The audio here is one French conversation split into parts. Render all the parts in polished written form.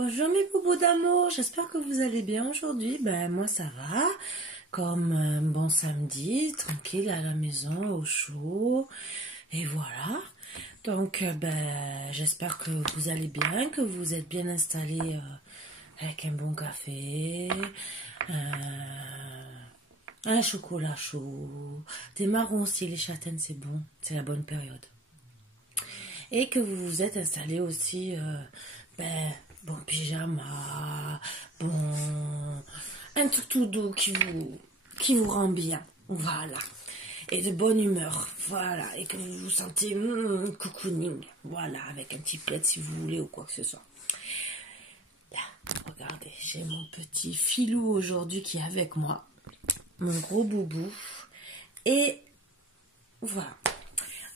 Bonjour mes bobos d'amour, j'espère que vous allez bien aujourd'hui. Ben moi ça va, comme un bon samedi, tranquille à la maison, au chaud, et voilà. Donc ben j'espère que vous allez bien, que vous êtes bien installés avec un bon café, un chocolat chaud, des marrons aussi, les châtaignes c'est bon, c'est la bonne période. Et que vous vous êtes installé aussi, bon pyjama, bon, un truc tout doux qui vous rend bien, voilà. Et de bonne humeur, voilà. Et que vous vous sentez cocooning, voilà, avec un petit plaid si vous voulez ou quoi que ce soit. Là, regardez, j'ai mon petit filou aujourd'hui qui est avec moi, mon gros boubou. Et voilà.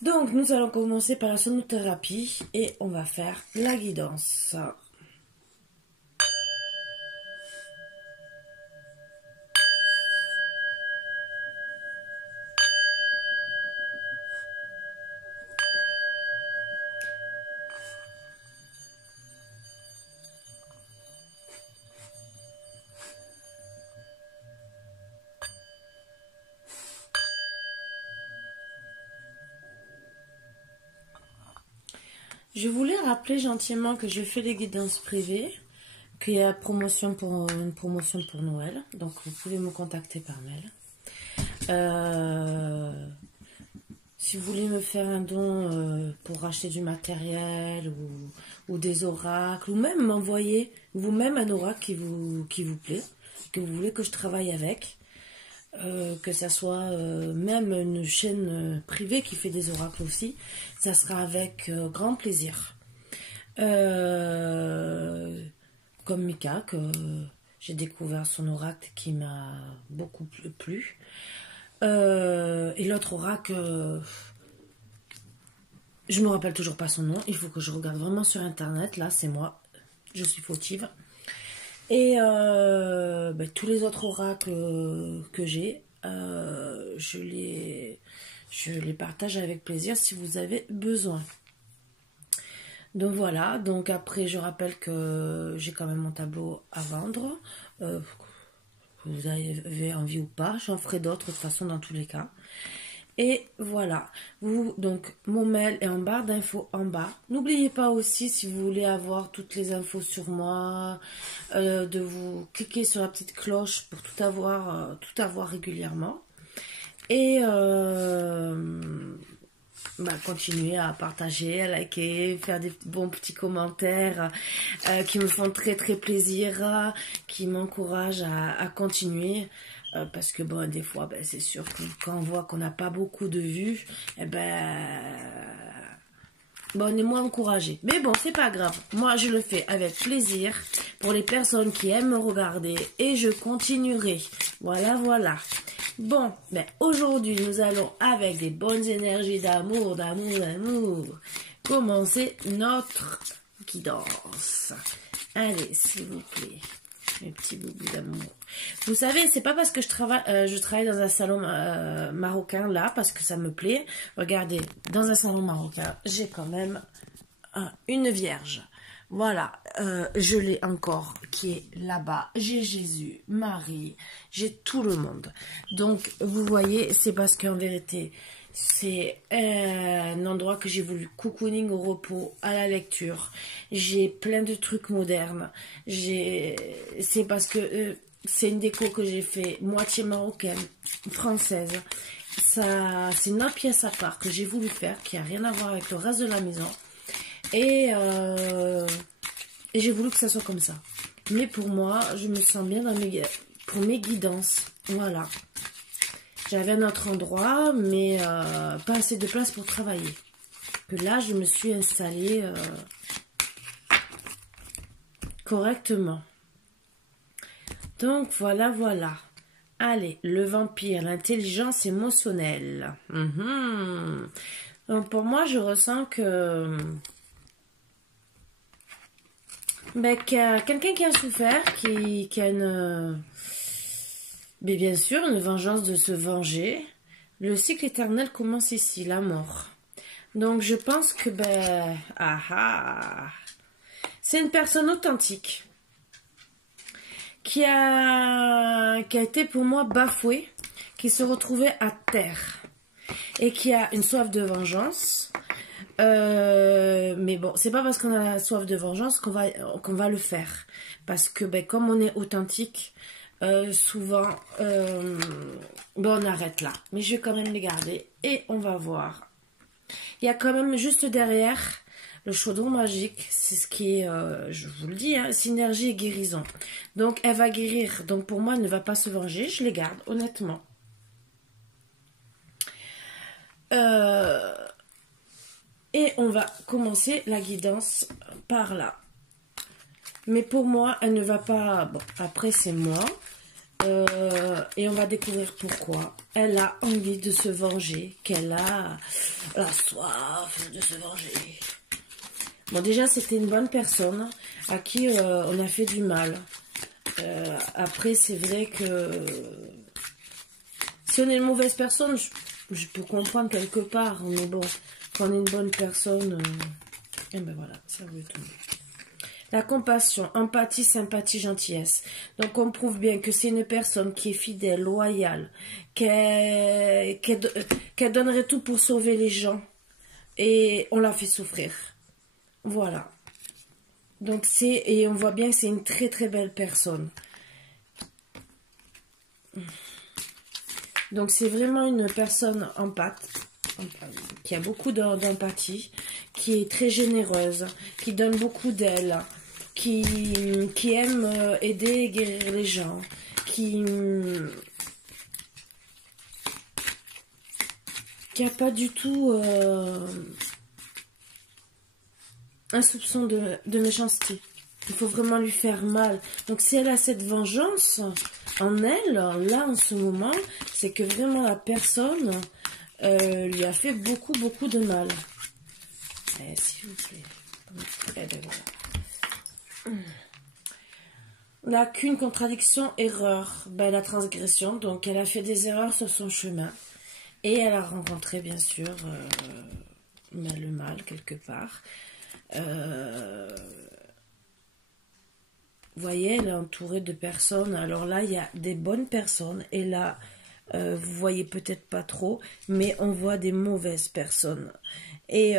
Donc, nous allons commencer par la sonothérapie et on va faire la guidance. Je voulais rappeler gentiment que je fais des guidances privées, qu'il y a une promotion pour Noël, donc vous pouvez me contacter par mail. Si vous voulez me faire un don pour acheter du matériel ou des oracles, ou même m'envoyer vous-même un oracle qui vous plaît, que vous voulez que je travaille avec, que ça soit même une chaîne privée qui fait des oracles aussi, ça sera avec grand plaisir. Comme Mika, que j'ai découvert son oracle qui m'a beaucoup plu. Et l'autre oracle, je me rappelle toujours pas son nom, il faut que je regarde vraiment sur internet, là c'est moi, je suis fautive. Et tous les autres oracles que j'ai, je les partage avec plaisir si vous avez besoin. Donc voilà, donc après je rappelle que j'ai quand même mon tableau à vendre. Vous avez envie ou pas, j'en ferai d'autres de toute façon dans tous les cas. Et voilà, donc mon mail est en barre d'infos en bas. N'oubliez pas aussi, si vous voulez avoir toutes les infos sur moi, de vous cliquer sur la petite cloche pour tout avoir régulièrement. Et continuer à partager, à liker, faire des bons petits commentaires qui me font très très plaisir, qui m'encouragent à continuer. Parce que bon, des fois, c'est sûr que quand on voit qu'on n'a pas beaucoup de vues, on est moins encouragé. Mais bon, c'est pas grave. Moi, je le fais avec plaisir pour les personnes qui aiment me regarder et je continuerai. Voilà, voilà. Bon, aujourd'hui, nous allons, avec des bonnes énergies d'amour, commencer notre guidance. Allez, s'il vous plaît, mes petits boubous d'amour. Vous savez, c'est pas parce que je travaille dans un salon marocain, là, parce que ça me plaît. Regardez, dans un salon marocain, j'ai quand même une vierge. Voilà, je l'ai encore qui est là-bas. J'ai Jésus, Marie, j'ai tout le monde. Donc, vous voyez, c'est parce qu'en vérité, c'est un endroit que j'ai voulu cocooning au repos, à la lecture. J'ai plein de trucs modernes. C'est parce que c'est une déco que j'ai fait moitié marocaine, française. Ça, c'est une autre pièce à part que j'ai voulu faire, qui n'a rien à voir avec le reste de la maison. Et j'ai voulu que ça soit comme ça. Mais pour moi, je me sens bien pour mes guidances. Voilà. J'avais un autre endroit, mais pas assez de place pour travailler. Que là, je me suis installée correctement. Donc, voilà, voilà. Allez, le vampire, l'intelligence émotionnelle. Donc, pour moi, je ressens que... qu'il y a quelqu'un qui a souffert, qui a une... Mais bien sûr, une vengeance de se venger. Le cycle éternel commence ici, la mort. Donc je pense que C'est une personne authentique qui a été pour moi bafouée, qui se retrouvait à terre et qui a une soif de vengeance. Mais bon, c'est pas parce qu'on a la soif de vengeance qu'on va le faire. Parce que ben, comme on est authentique, souvent, ben, on arrête là. Mais je vais quand même les garder et on va voir. Il y a quand même juste derrière le chaudron magique. C'est ce qui est, je vous le dis, hein, synergie et guérison. Donc elle va guérir. Donc pour moi, elle ne va pas se venger. Je les garde, honnêtement. Et on va commencer la guidance par là. Mais pour moi, elle ne va pas... Bon, après, c'est moi. Et on va découvrir pourquoi. Elle a envie de se venger. Qu'elle a la soif de se venger. Bon, déjà, c'était une bonne personne à qui on a fait du mal. Après, c'est vrai que... Si on est une mauvaise personne, je peux comprendre quelque part. Mais bon, quand on est une bonne personne... et ben voilà, ça veut tout. La compassion, empathie, sympathie, gentillesse. Donc on prouve bien que c'est une personne qui est fidèle, loyale, qu'elle donnerait tout pour sauver les gens. Et on la fait souffrir. Voilà. Donc et on voit bien que c'est une très très belle personne. Donc c'est vraiment une personne qui a beaucoup d'empathie, qui est très généreuse, qui donne beaucoup d'elle, qui aime aider et guérir les gens, qui a pas du tout un soupçon de méchanceté. Il faut vraiment lui faire mal. Donc si elle a cette vengeance en elle, là en ce moment, c'est que vraiment la personne lui a fait beaucoup de mal. S'il vous plaît. Eh ben voilà. Lacune, contradiction, erreur. Ben, la transgression. Donc elle a fait des erreurs sur son chemin. Et elle a rencontré bien sûr le mal quelque part. Vous voyez, elle est entourée de personnes. Alors là, il y a des bonnes personnes. Et là, vous voyez peut-être pas trop, mais on voit des mauvaises personnes. Et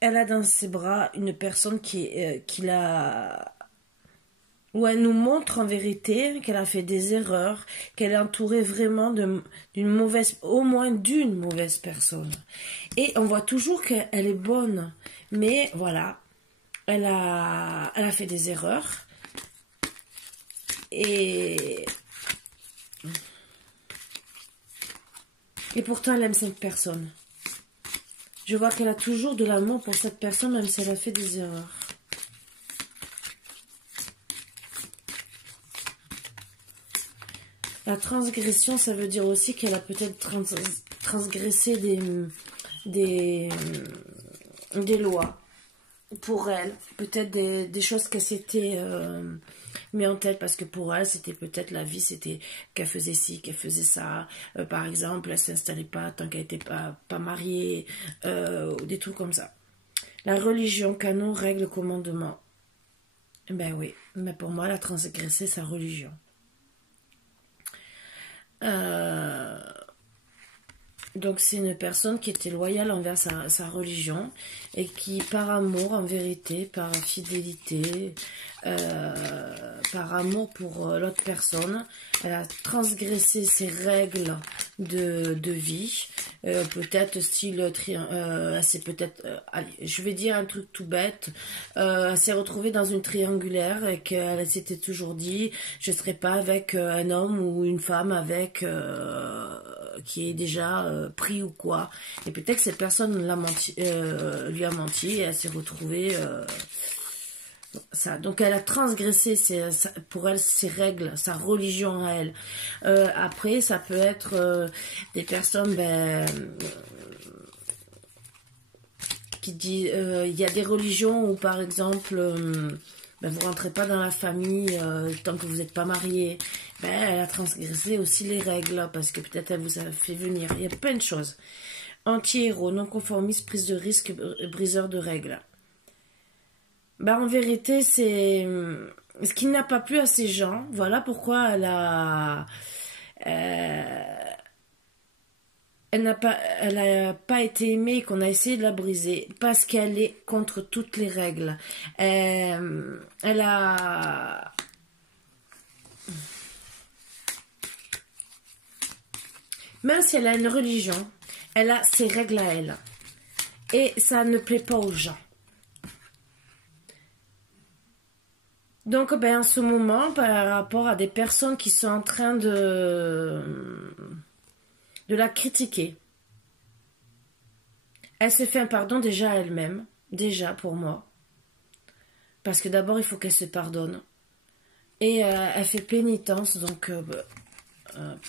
elle a dans ses bras une personne où elle nous montre en vérité qu'elle a fait des erreurs, qu'elle est entourée vraiment d'une mauvaise, au moins d'une mauvaise personne. Et on voit toujours qu'elle est bonne, mais voilà, elle a fait des erreurs. Et pourtant, elle aime cette personne. Je vois qu'elle a toujours de l'amour pour cette personne, même si elle a fait des erreurs. La transgression, ça veut dire aussi qu'elle a peut-être transgressé des lois pour elle. Peut-être des choses qu'elle s'était mis en tête, parce que pour elle, c'était peut-être la vie, c'était qu'elle faisait ci, qu'elle faisait ça. Par exemple, elle ne s'installait pas tant qu'elle n'était pas mariée, des trucs comme ça. La religion, canon, règle, commandement. Ben oui, mais pour moi, elle a transgressé sa religion. Donc c'est une personne qui était loyale envers sa religion et qui, par amour en vérité, par fidélité, par amour pour l'autre personne, elle a transgressé ses règles de vie. Peut-être style, c'est peut-être, allez, je vais dire un truc tout bête, elle s'est retrouvée dans une triangulaire et qu'elle s'était toujours dit, je ne serai pas avec un homme ou une femme avec qui est déjà pris ou quoi. Et peut-être que cette personne lui a menti et elle s'est retrouvée... ça. Donc elle a transgressé pour elle ses règles, sa religion à elle. Après, ça peut être des personnes qui disent... Il y a des religions où, par exemple... vous rentrez pas dans la famille tant que vous n'êtes pas marié. Elle a transgressé aussi les règles, parce que peut-être elle vous a fait venir. Il y a plein de choses. Anti-héros, non-conformiste, prise de risque, briseur de règles. bah en vérité, c'est ce qui n'a pas plu à ces gens. Voilà pourquoi elle a pas été aimée et qu'on a essayé de la briser parce qu'elle est contre toutes les règles. Elle a même si elle a une religion, elle a ses règles à elle. Et ça ne plaît pas aux gens. Donc, ben, en ce moment, par rapport à des personnes qui sont en train de la critiquer, elle s'est fait un pardon déjà à elle-même, déjà pour moi. Parce que d'abord, il faut qu'elle se pardonne. Et elle fait pénitence, donc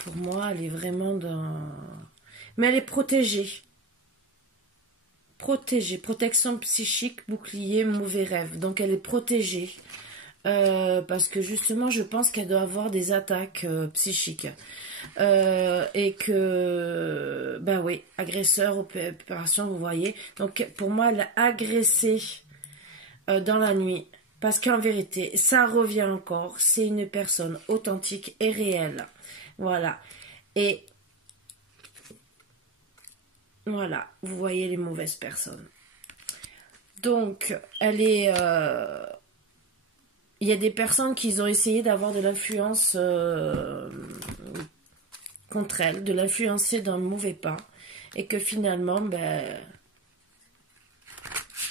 pour moi, elle est vraiment dans... Mais elle est protégée. Protégée, protection psychique, bouclier, mauvais rêve. Donc elle est protégée. Parce que justement, je pense qu'elle doit avoir des attaques psychiques. Et que, ben oui, agresseur, opération, vous voyez. Donc pour moi, elle a agressé dans la nuit. Parce qu'en vérité, ça revient encore. C'est une personne authentique et réelle. Voilà. Et voilà, vous voyez les mauvaises personnes. Donc, elle est... il y a des personnes qui ont essayé d'avoir de l'influence contre elle, de l'influencer dans le mauvais pas. Et que finalement, ben,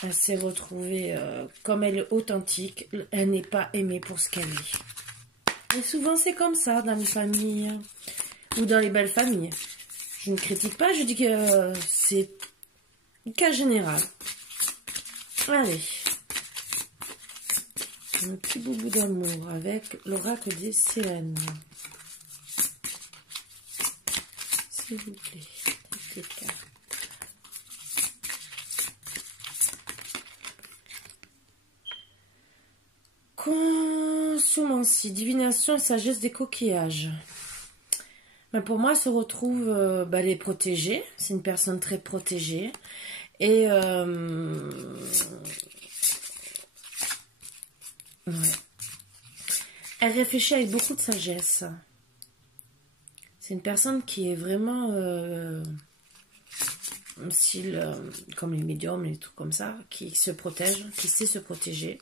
elle s'est retrouvée, comme elle est authentique, elle n'est pas aimée pour ce qu'elle est. Et souvent, c'est comme ça dans les familles, ou dans les belles familles. Je ne critique pas, je dis que c'est un cas général. Allez. Un petit boubou d'amour avec l'oracle des sirènes. S'il vous plaît. Des petites cartes. Consumancie, divination et sagesse des coquillages. Ben pour moi, elle se retrouve, elle est protégée. C'est une personne très protégée. Et ouais. Elle réfléchit avec beaucoup de sagesse. C'est une personne qui est vraiment style comme les médiums et des trucs comme ça, qui se protège, qui sait se protéger.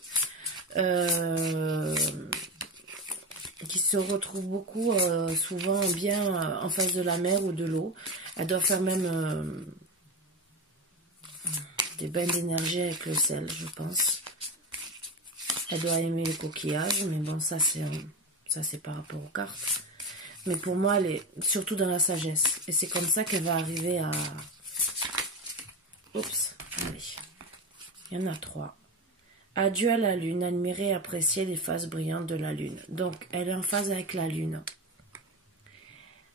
Qui se retrouve beaucoup, souvent bien en face de la mer ou de l'eau. Elle doit faire même des bains d'énergie avec le sel, je pense. Elle doit aimer les coquillages, mais bon, ça c'est par rapport aux cartes. Mais pour moi, elle est surtout dans la sagesse. Et c'est comme ça qu'elle va arriver à... Oups, allez. Il y en a 3. Adieu à la lune, admirer et apprécier les phases brillantes de la lune. Donc, elle est en phase avec la lune.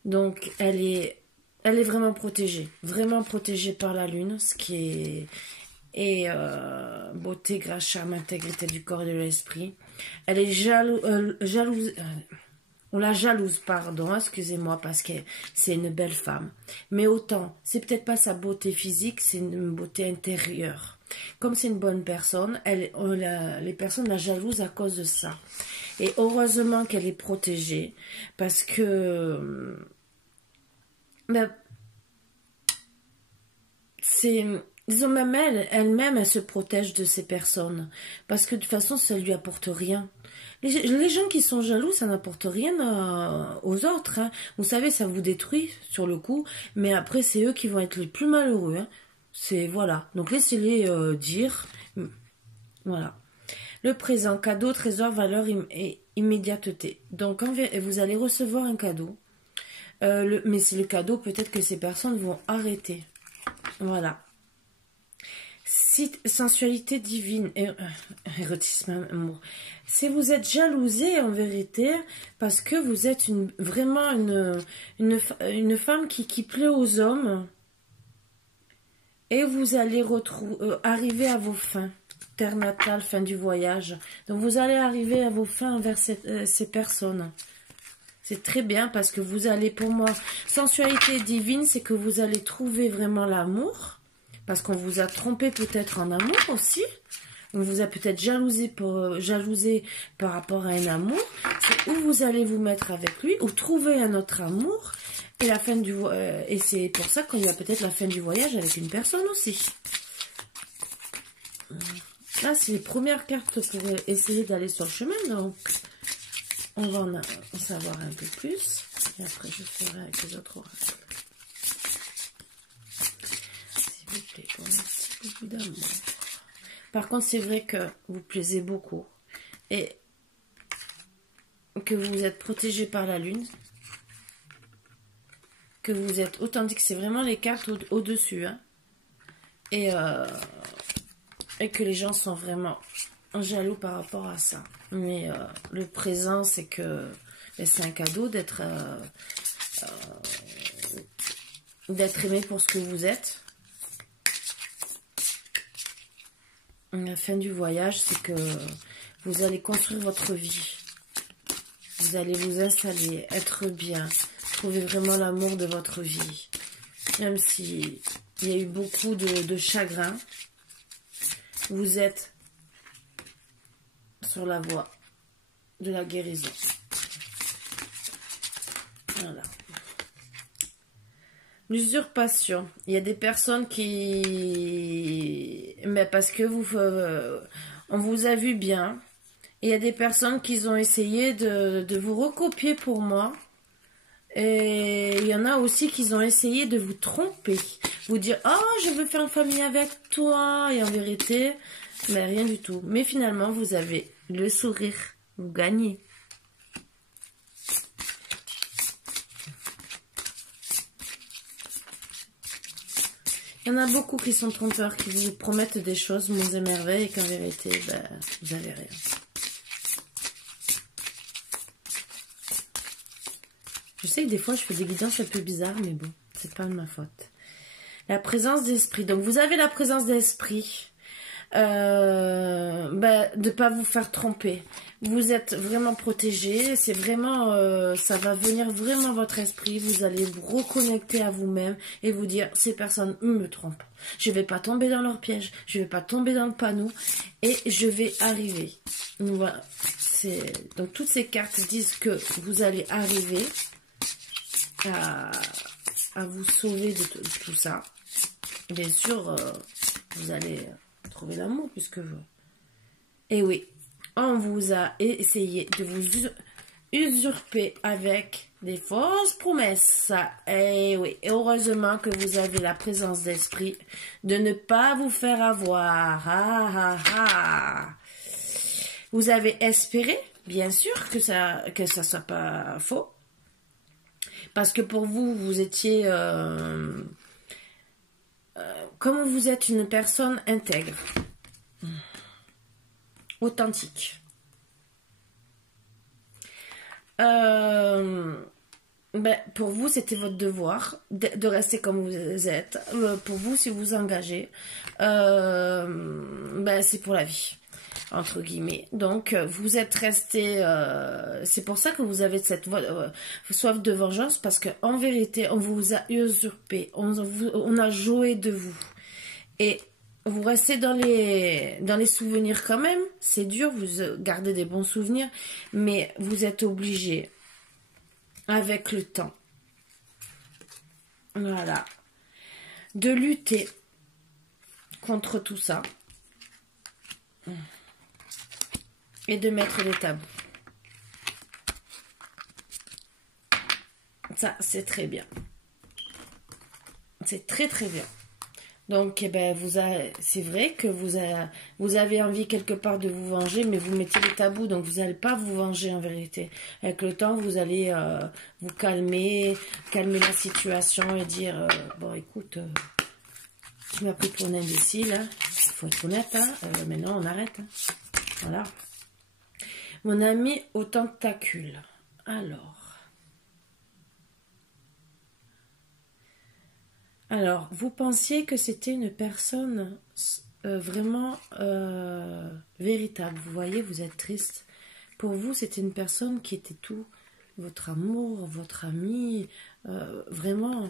Donc, elle est vraiment protégée par la lune, ce qui est... Et beauté, grâce, charme, intégrité du corps et de l'esprit. Elle est jalouse... on la jalouse, pardon, excusez-moi, parce que c'est une belle femme. Mais autant, c'est peut-être pas sa beauté physique, c'est une beauté intérieure. Comme c'est une bonne personne, les personnes la jalousent à cause de ça. Et heureusement qu'elle est protégée, parce que c'est... Disons, même elle-même, elle se protège de ces personnes. Parce que de toute façon, ça ne lui apporte rien. Les gens qui sont jaloux, ça n'apporte rien aux autres. Hein. Vous savez, ça vous détruit sur le coup. Mais après, c'est eux qui vont être les plus malheureux. Hein. C'est, voilà. Donc, laissez-les dire. Voilà. Le présent, cadeau, trésor, valeur et immédiateté. Donc, vous allez recevoir un cadeau. Mais c'est le cadeau, peut-être que ces personnes vont arrêter. Voilà. Sensualité divine, érotisme, amour. Si vous êtes jalousé en vérité, parce que vous êtes vraiment une femme qui plaît aux hommes, et vous allez arriver à vos fins, terre natale, fin du voyage. Donc vous allez arriver à vos fins vers ces personnes. C'est très bien parce que vous allez, pour moi, sensualité divine, c'est que vous allez trouver vraiment l'amour. Parce qu'on vous a trompé peut-être en amour aussi. on vous a peut-être jalousé par rapport à un amour. C'est où vous allez vous mettre avec lui, ou trouver un autre amour. Et la fin du et c'est pour ça qu'il y a peut-être la fin du voyage avec une personne aussi. Là, c'est les premières cartes pour essayer d'aller sur le chemin. Donc, on va en savoir un peu plus. Et après, je ferai avec les autres oracles. S'il vous plaît, pour un petit bout d'amour. Par contre, c'est vrai que vous plaisez beaucoup. Et que vous êtes protégé par la lune. Que vous êtes authentique. C'est vraiment les cartes au-dessus. Hein. Et que les gens sont vraiment jaloux par rapport à ça. Mais le présent, c'est que c'est un cadeau d'être aimé pour ce que vous êtes. La fin du voyage, c'est que vous allez construire votre vie. Vous allez vous installer, être bien, trouver vraiment l'amour de votre vie. Même si il y a eu beaucoup de chagrin, vous êtes sur la voie de la guérison. Voilà. L'usurpation. Il y a des personnes qui... Mais parce que on vous a vu bien. Il y a des personnes qui ont essayé de vous recopier pour moi. Et il y en a aussi qui ont essayé de vous tromper. Vous dire, oh, je veux faire une famille avec toi. Et en vérité, mais rien du tout. Mais finalement, vous avez le sourire. Vous gagnez. Il y en a beaucoup qui sont trompeurs, qui vous promettent des choses, monts et merveilles, et qu'en vérité, ben, vous n'avez rien. Je sais que des fois, je fais des guidances un peu bizarres, mais bon, c'est pas de ma faute. La présence d'esprit. Donc, vous avez la présence d'esprit. De ne pas vous faire tromper. Vous êtes vraiment protégé. C'est vraiment... ça va venir vraiment votre esprit. Vous allez vous reconnecter à vous-même et vous dire, ces personnes me trompent. Je vais pas tomber dans leur piège. Je vais pas tomber dans le panneau. Et je vais arriver. Voilà. Donc, toutes ces cartes disent que vous allez arriver à vous sauver de tout ça. Bien sûr, vous allez trouver l'amour puisque vous... Et oui, on vous a essayé de vous usurper avec des fausses promesses. Et oui, et heureusement que vous avez la présence d'esprit de ne pas vous faire avoir. Ah, ah, ah. Vous avez espéré, bien sûr, que ça soit pas faux. Parce que pour vous, vous étiez... comme vous êtes une personne intègre, authentique. Pour vous, c'était votre devoir de rester comme vous êtes. Pour vous, si vous vous engagez, c'est pour la vie. Entre guillemets. Donc, vous êtes resté... c'est pour ça que vous avez cette soif de vengeance, parce qu'en vérité, on vous a usurpé. On a joué de vous. Et vous restez dans les souvenirs quand même. C'est dur, vous gardez des bons souvenirs. Mais vous êtes obligé, avec le temps, voilà, de lutter contre tout ça. Et de mettre les tabous. Ça, c'est très bien. C'est très très bien. Donc, c'est vrai que vous avez envie quelque part de vous venger, mais vous mettez les tabous, donc vous n'allez pas vous venger en vérité. Avec le temps, vous allez vous calmer la situation et dire, bon écoute, tu m'as pris pour un imbécile, hein. Faut être honnête, hein. Maintenant on arrête. Hein. Voilà. Mon ami au tentacule. Alors, vous pensiez que c'était une personne vraiment véritable. Vous voyez, vous êtes triste. Pour vous, c'était une personne qui était tout. Votre amour, votre ami, vraiment.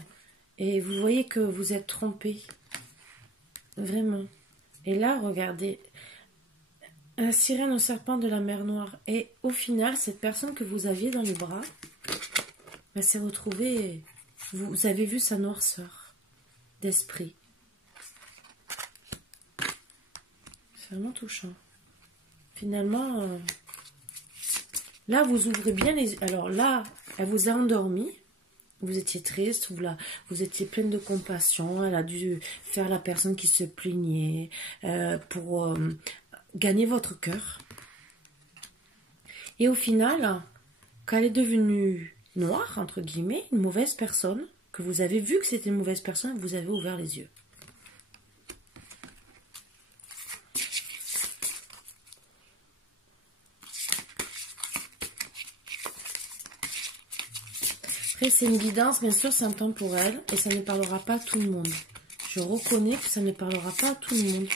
Et vous voyez que vous êtes trompé. Vraiment. Et là, regardez, la sirène au serpent de la mer Noire. Et au final, cette personne que vous aviez dans les bras, elle s'est retrouvée, vous avez vu sa noirceur d'esprit. C'est vraiment touchant. Finalement, là, vous ouvrez bien les yeux. Alors là, elle vous a endormi. Vous étiez triste, vous étiez pleine de compassion. Elle a dû faire la personne qui se plaignait pour gagner votre cœur. Et au final, quand elle est devenue noire, entre guillemets, une mauvaise personne, que vous avez vu que c'était une mauvaise personne, vous avez ouvert les yeux. Après, c'est une guidance, bien sûr, c'est un temps pour elle, et ça ne parlera pas à tout le monde. Je reconnais que ça ne parlera pas à tout le monde.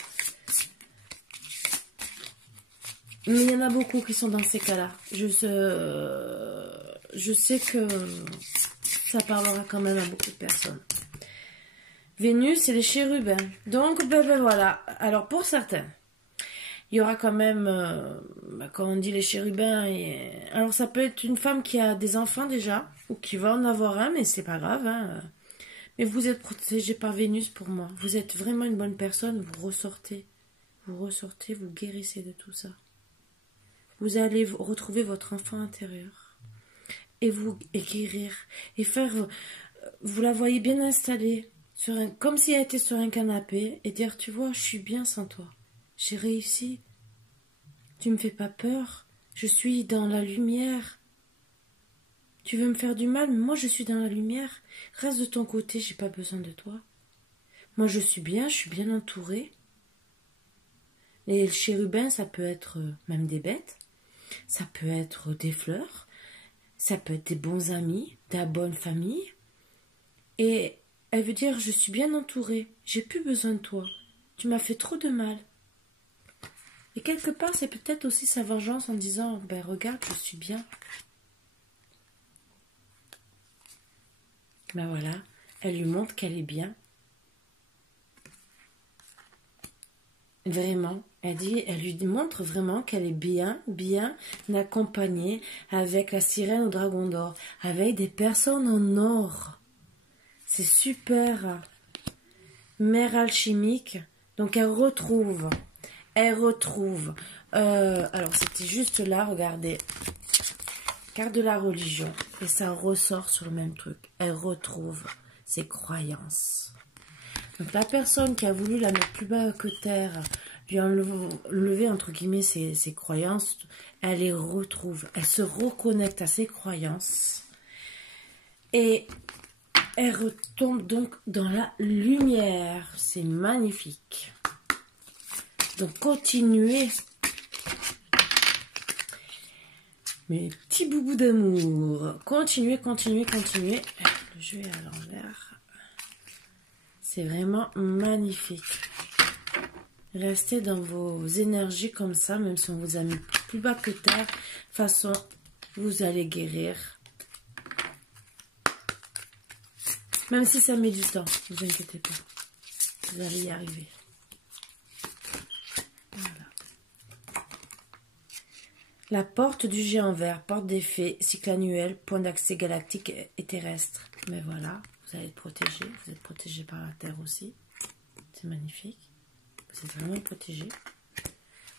Mais il y en a beaucoup qui sont dans ces cas-là. Je sais que ça parlera quand même à beaucoup de personnes. Vénus et les chérubins. Donc, ben voilà. Alors, pour certains, il y aura quand même, quand on dit les chérubins, alors ça peut être une femme qui a des enfants déjà, ou qui va en avoir un, mais c'est pas grave. Hein. Mais vous êtes protégé par Vénus pour moi. Vous êtes vraiment une bonne personne, vous ressortez, vous guérissez de tout ça. Vous allez retrouver votre enfant intérieur et guérir et faire. Vous la voyez bien installée, comme si elle était sur un canapé et dire, tu vois, je suis bien sans toi. J'ai réussi. Tu me fais pas peur. Je suis dans la lumière. Tu veux me faire du mal, mais moi je suis dans la lumière. Reste de ton côté, j'ai pas besoin de toi. Moi je suis bien entourée. Et le chérubin, ça peut être même des bêtes. Ça peut être des fleurs. Ça peut être des bons amis, de la bonne famille. Et elle veut dire, je suis bien entourée. J'ai plus besoin de toi. Tu m'as fait trop de mal. Et quelque part, c'est peut-être aussi sa vengeance en disant, ben regarde, je suis bien. Ben voilà, elle lui montre qu'elle est bien. Vraiment, elle lui montre vraiment qu'elle est bien accompagnée avec la sirène au dragon d'or, avec des personnes en or. C'est super. Mère alchimique, donc elle retrouve. Alors c'était juste là, regardez. Carte de la religion. Et ça ressort sur le même truc. Elle retrouve ses croyances. Donc la personne qui a voulu la mettre plus bas que terre, lui enlever entre guillemets ses croyances, elle les retrouve. Elle se reconnecte à ses croyances. Et elle retombe donc dans la lumière. C'est magnifique. Donc continuez. Mes petits boubous d'amour. Continuez. Le jeu est à l'envers. C'est vraiment magnifique. Restez dans vos énergies comme ça, même si on vous a mis plus bas que terre. De toute façon, vous allez guérir. Même si ça met du temps, ne vous inquiétez pas. Vous allez y arriver. Voilà. La porte du géant vert, porte des fées, cycle annuel, point d'accès galactique et terrestre. Mais voilà, vous allez être protégé. Vous êtes protégé par la terre aussi. C'est magnifique. Vous êtes vraiment protégé.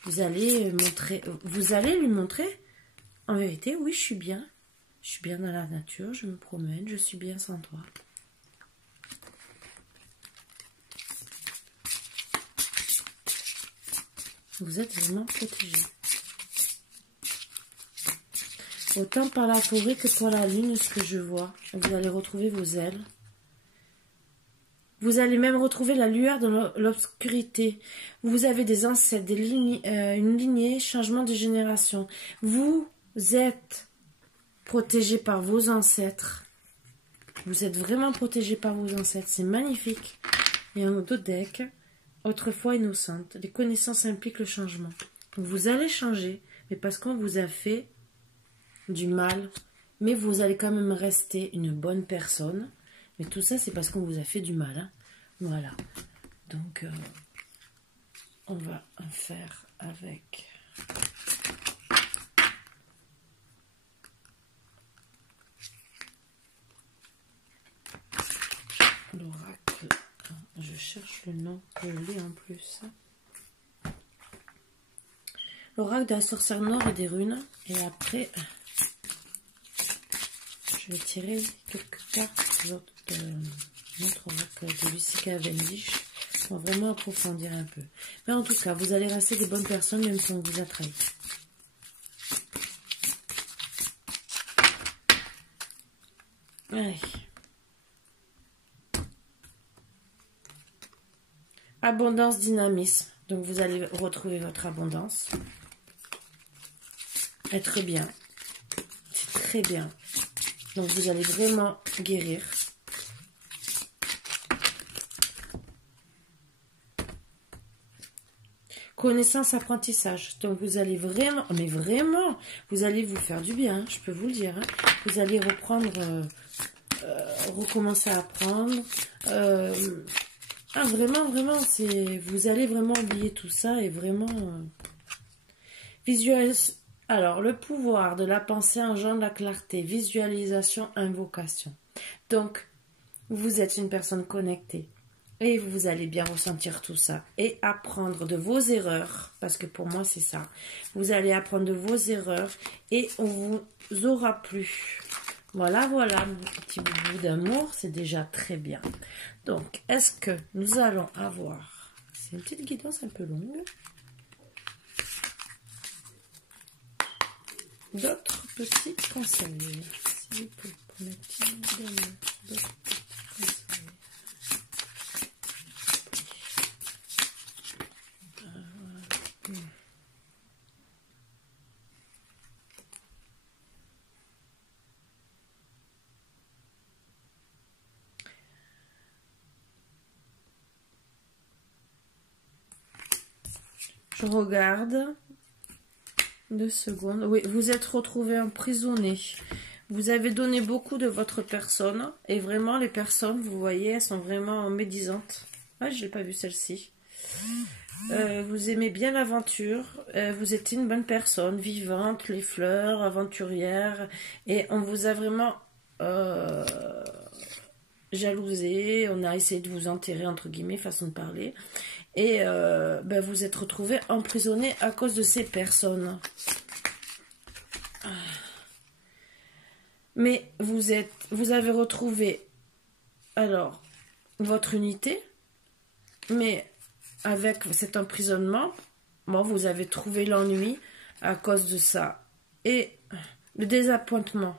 Vous allez lui montrer, en vérité, oui, je suis bien. Je suis bien dans la nature, je me promène, je suis bien sans toi. Vous êtes vraiment protégé. Autant par la forêt que par la lune, ce que je vois. Vous allez retrouver vos ailes. Vous allez même retrouver la lueur dans l'obscurité. Vous avez des ancêtres, une lignée, changement de génération. Vous êtes protégé par vos ancêtres. Vous êtes vraiment protégé par vos ancêtres. C'est magnifique. Et un autre deck, autrefois innocente. Les connaissances impliquent le changement. Donc vous allez changer, mais parce qu'on vous a fait du mal. Mais vous allez quand même rester une bonne personne. Mais tout ça, c'est parce qu'on vous a fait du mal. Hein. Voilà. Donc, on va en faire avec L'oracle. Je cherche le nom, je l'ai en plus. L'oracle de la sorcière noire et des runes. Et après, je vais tirer quelques cartes de notre oracle de Lucie Cavendish. On va vraiment approfondir un peu. Mais en tout cas, vous allez rester des bonnes personnes même si on vous a trahi. Allez. Abondance, dynamisme. Donc vous allez retrouver votre abondance. Être bien. C'est très bien. Donc vous allez vraiment guérir. Connaissance, apprentissage. Donc vous allez vraiment, mais vraiment, vous allez vous faire du bien, je peux vous le dire. Hein. Vous allez reprendre, recommencer à apprendre. Vraiment, vraiment, vous allez vraiment oublier tout ça et vraiment visualiser. Alors, le pouvoir de la pensée engendre la clarté, visualisation, invocation. Donc, vous êtes une personne connectée et vous allez bien ressentir tout ça et apprendre de vos erreurs, parce que pour moi, c'est ça. Vous allez apprendre de vos erreurs et on vous aura plu. Voilà, voilà, mon petit boubou d'amour, c'est déjà très bien. Donc, est-ce que nous allons avoir... C'est une petite guidance un peu longue. D'autres petits conseils, s'il vous plaît, pour mes petits bouts d'amour. D'autres petits conseils. Je regarde. 2 secondes. Oui, vous êtes retrouvé emprisonné. Vous avez donné beaucoup de votre personne. Et vraiment, les personnes, vous voyez, elles sont vraiment médisantes. Ah, je n'ai pas vu celle-ci. Vous aimez bien l'aventure. Vous êtes une bonne personne, vivante, les fleurs, aventurière. Et on vous a vraiment jalousé. On a essayé de vous enterrer, entre guillemets, façon de parler. Et vous êtes retrouvé emprisonné à cause de ces personnes. Mais vous avez retrouvé alors votre unité, mais avec cet emprisonnement, bon, vous avez trouvé l'ennui à cause de ça. Et le désappointement.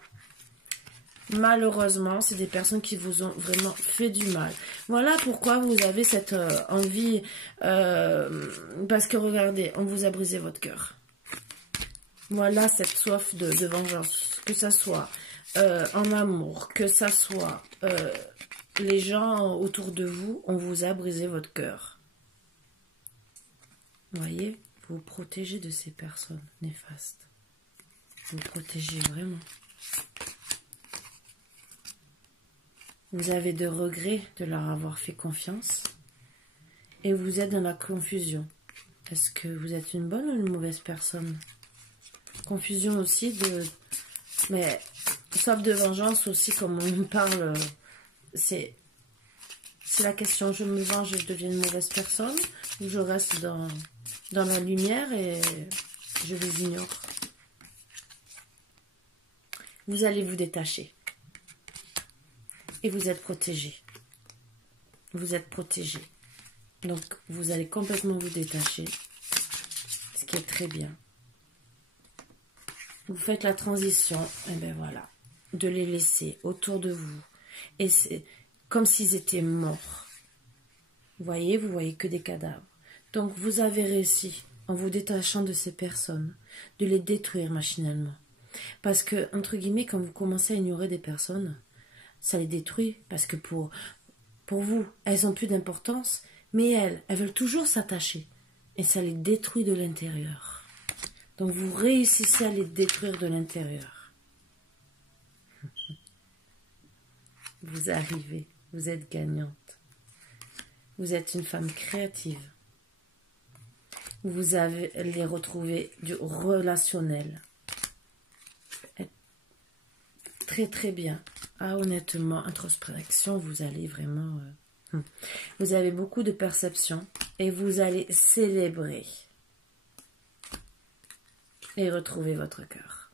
Malheureusement, c'est des personnes qui vous ont vraiment fait du mal. Voilà pourquoi vous avez cette envie, parce que regardez, on vous a brisé votre cœur. Voilà cette soif de vengeance, que ça soit en amour, que ça soit les gens autour de vous, on vous a brisé votre cœur. Vous voyez, vous vous protégez de ces personnes néfastes. Vous vous protégez vraiment. Vous avez de regrets de leur avoir fait confiance et vous êtes dans la confusion. Est-ce que vous êtes une bonne ou une mauvaise personne? Confusion aussi de... Mais soif de vengeance aussi, comme on parle, c'est la question. Je me venge et je deviens une mauvaise personne ou je reste dans la lumière et je les ignore? Vous allez vous détacher. Et vous êtes protégé. Vous êtes protégé. Donc, vous allez complètement vous détacher. Ce qui est très bien. Vous faites la transition. Et bien voilà. De les laisser autour de vous. Et c'est comme s'ils étaient morts. Vous voyez que des cadavres. Donc, vous avez réussi, en vous détachant de ces personnes, de les détruire machinalement. Parce que, entre guillemets, quand vous commencez à ignorer des personnes, ça les détruit parce que pour vous, elles n'ont plus d'importance, mais elles veulent toujours s'attacher. Et ça les détruit de l'intérieur. Donc vous réussissez à les détruire de l'intérieur. Vous arrivez, vous êtes gagnante. Vous êtes une femme créative. vous allez retrouver du relationnel. Très très bien. Ah, honnêtement, introspection, vous allez vraiment... Vous avez beaucoup de perception et vous allez célébrer et retrouver votre cœur.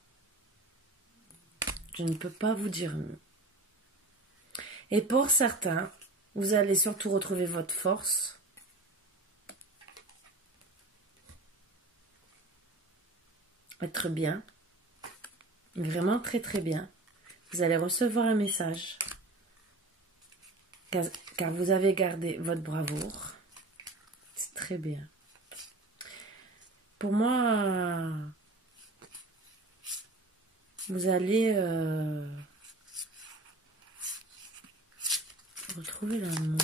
Je ne peux pas vous dire mieux. Et pour certains, vous allez surtout retrouver votre force. Être bien. Vraiment très très bien. Vous allez recevoir un message. Car vous avez gardé votre bravoure. C'est très bien. Pour moi, vous allez retrouver l'amour.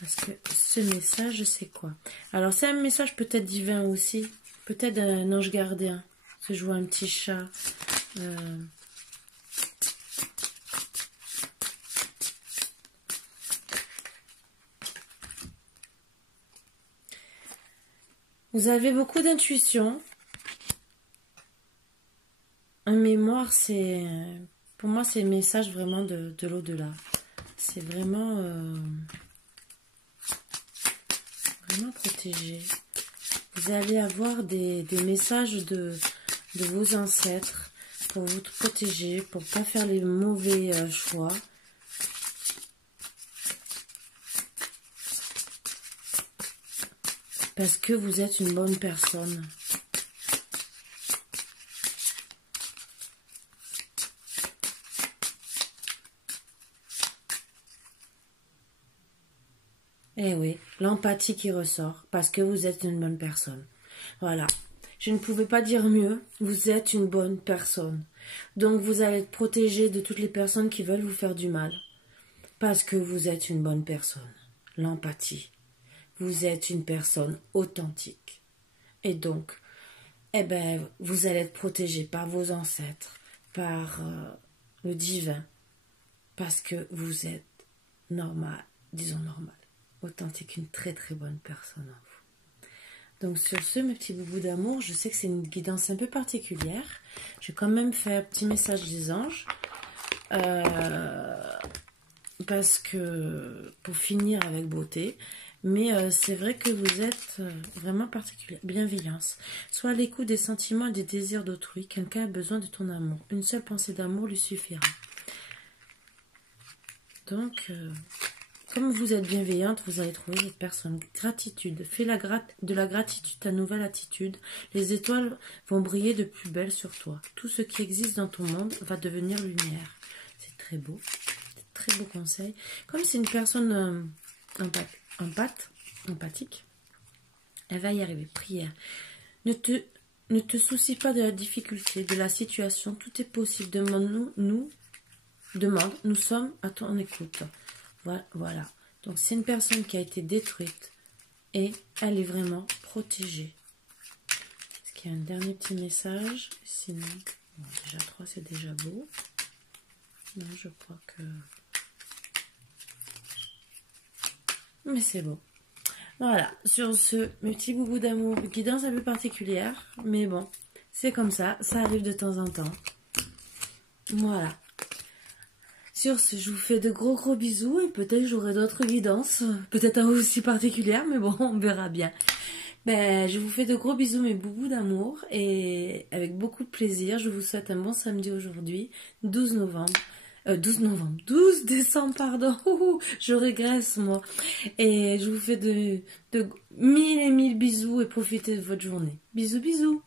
Parce que ce message, c'est quoi? Alors, c'est un message peut-être divin aussi. Peut-être un ange gardien. Se joue un petit chat. Vous avez beaucoup d'intuition. Un mémoire, c'est... Pour moi, c'est le message vraiment de l'au-delà. C'est vraiment... vraiment protégé. Vous allez avoir des messages de vos ancêtres pour vous protéger, pour ne pas faire les mauvais choix. Parce que vous êtes une bonne personne. Eh oui, l'empathie qui ressort, parce que vous êtes une bonne personne. Voilà, je ne pouvais pas dire mieux, vous êtes une bonne personne. Donc vous allez être protégé de toutes les personnes qui veulent vous faire du mal. Parce que vous êtes une bonne personne. L'empathie. Vous êtes une personne authentique. Et donc, eh ben, vous allez être protégé par vos ancêtres, par le divin, parce que vous êtes normal, disons normal, authentique, une très très bonne personne en vous. Donc sur ce, mes petits boubous d'amour, je sais que c'est une guidance un peu particulière. J'ai quand même fait un petit message des anges. Parce que, pour finir avec beauté, mais c'est vrai que vous êtes vraiment particulier. Bienveillance. Sois à l'écoute des sentiments et des désirs d'autrui. Quelqu'un a besoin de ton amour. Une seule pensée d'amour lui suffira. Donc, comme vous êtes bienveillante, vous allez trouver cette personne. Gratitude. Fais de la gratitude ta nouvelle attitude. Les étoiles vont briller de plus belle sur toi. Tout ce qui existe dans ton monde va devenir lumière. C'est très beau. Très beau conseil. Comme c'est une personne empathique, elle va y arriver. Prière. Ne te soucie pas de la difficulté, de la situation. Tout est possible. Demande, nous sommes à ton écoute. Voilà. Donc c'est une personne qui a été détruite et elle est vraiment protégée. Est-ce qu'il y a un dernier petit message? Sinon, bon, déjà 3 c'est déjà beau. Non, je crois que... Mais c'est bon. Voilà, sur ce, mes petits boubous d'amour, guidance un peu particulière, mais bon, c'est comme ça arrive de temps en temps. Voilà. Sur ce, je vous fais de gros bisous et peut-être j'aurai d'autres guidances, peut-être aussi particulières, mais bon, on verra bien. Ben, je vous fais de gros bisous mes boubous d'amour et avec beaucoup de plaisir, je vous souhaite un bon samedi aujourd'hui, 12 décembre, pardon, je régresse moi. Et je vous fais de 1000 et 1000 bisous et profitez de votre journée. Bisous, bisous.